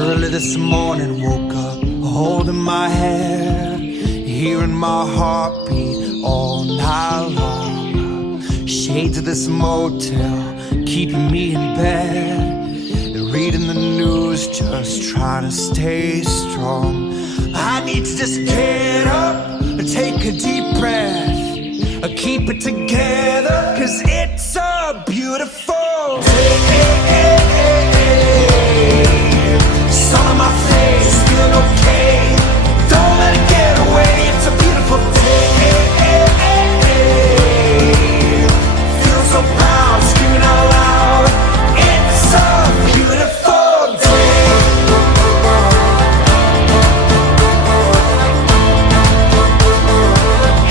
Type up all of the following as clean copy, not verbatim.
Early this morning, woke up holding my head, hearing my heartbeat all night long. Shades of this motel keeping me in bed, reading the news, just trying to stay strong. I need to just get up, take a deep breath, keep it together, 'cause it's a beautiful day. Sun on my face, feeling okay. Don't let it get away, it's a beautiful day. Feel so proud, screaming out loud. It's a beautiful day.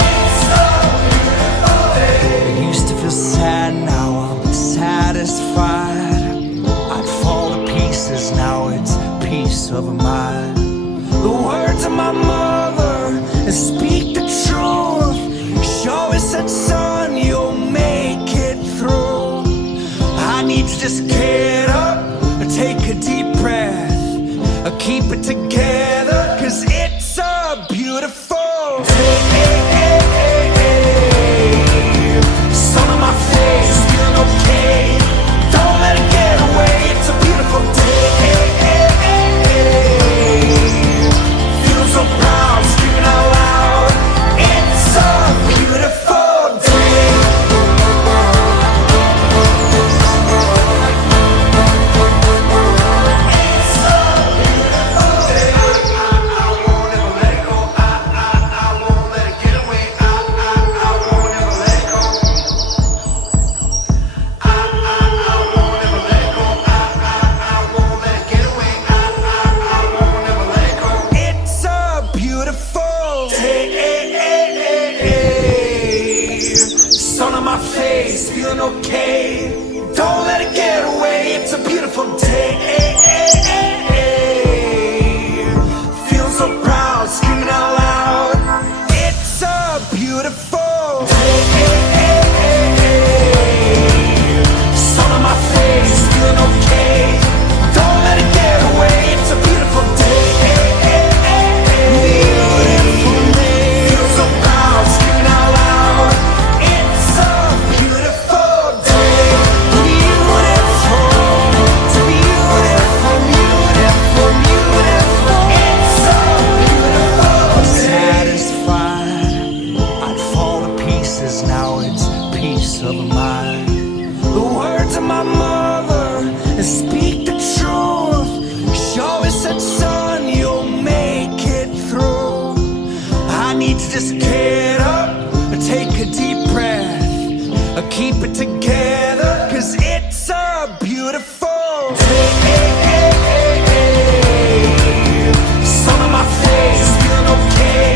It's a beautiful day. I used to feel sad, now I'm satisfied. I'd fall to pieces, now it's peace of mind. The words of my mother speak the truth. She always said, son, you'll make it through. I need to just get up, take a deep breath, keep it together, 'cause it's a beautiful day. Sun on my face, feeling okay. Don't let it get away, it's a beautiful day. Feel so proud, screaming out loud. It's a beautiful day. It's a beautiful day. I won't ever let it go. I won't let it get away. I won't ever let it go. I won't ever let it go. I won't let it get away. I won't ever let it go. It's a beautiful day. Sun on my face, feeling okay. Don't let it get away. It's a beautiful day. Feel so proud, screaming out loud. It's a beautiful day. Sun on my face, feeling okay. Don't let it get away. It's a beautiful day. Beautiful day. Feel so proud, screaming out loud. It's a beautiful day. Beautiful. It's beautiful, beautiful, beautiful. It's so beautiful. Satisfied, I'd fall to pieces. Now it's peace of mind. The words of my mother speak the truth. She always said, son, you'll make it through. I need to just get up, take a deep breath, keep it together, 'cause it's a beautiful day. Sun on my face, feeling okay.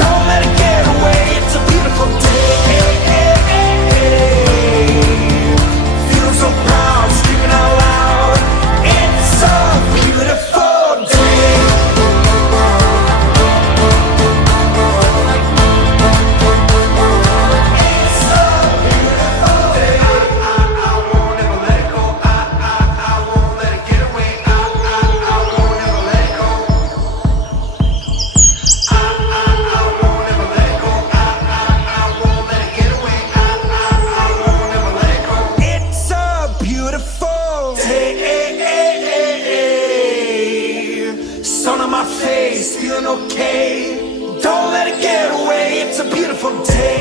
Don't let it get away, it's a beautiful day. Feel so proud, screaming out loud. It's a beautiful day. It's a beautiful day. I won't ever let it go. I won't let it get away. I won't ever let it go. I won't ever let it go. I won't let it get away. I won't ever let it go. It's a beautiful day. Sun on my face, feeling okay. Don't let it get away. It's a beautiful day.